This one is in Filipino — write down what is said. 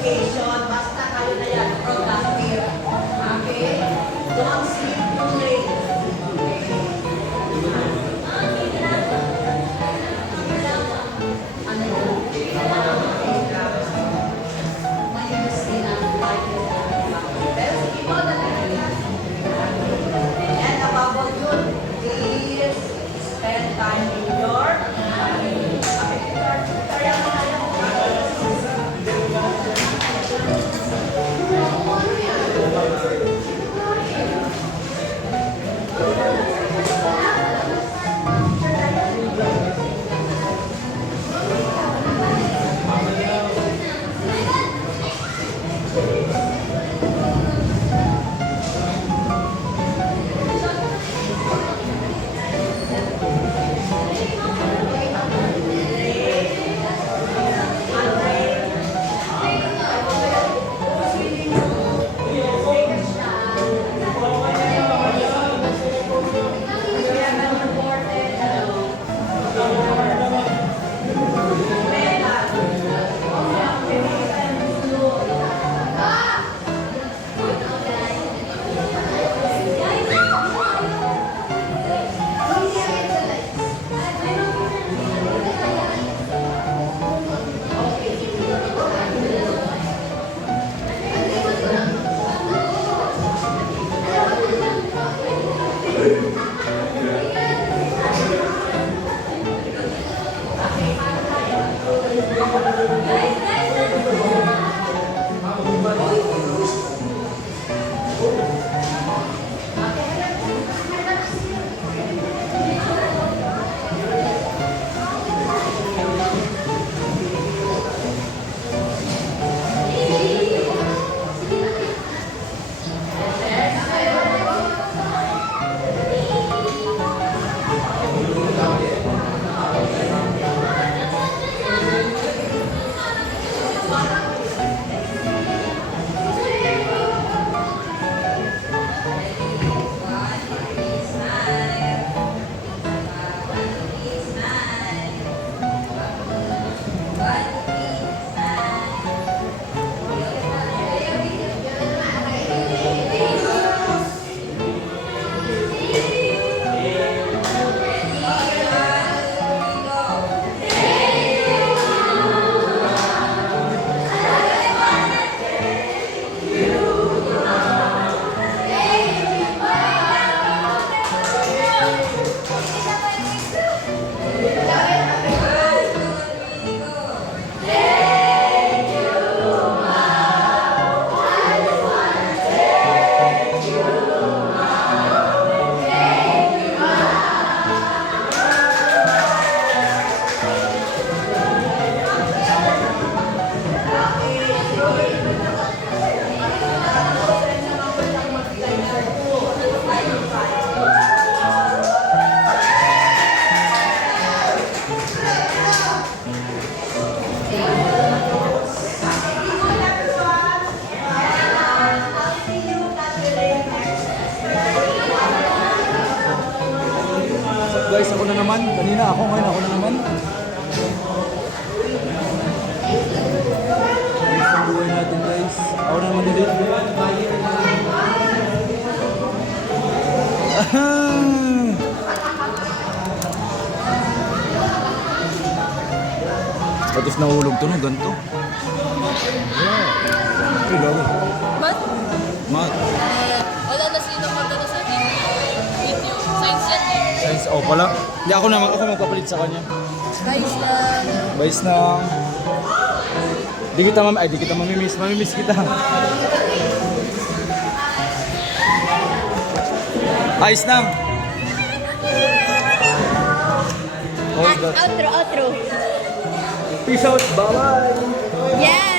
qualification, basta kayo na yan, productive. Okay? Don't sleep too late. And above all yun, please spend time in your family. Guys, ako na naman. Kanina ako, ngayon ako na naman. Ayos ang buhay natin guys. Ako na naman ulit. Tapos nahulog to no, ganito. Ay, gawa. Mat? Mat. Wala na sino magano sa video. Science yan eh. Guys, oh pala. Hindi ako magpapalit sa kanya. Guys lang. Guys na. Di kita mamimiss. Mamimiss kita. Ayos na. Oh, Outro. peace out. Bye-bye. Yeah!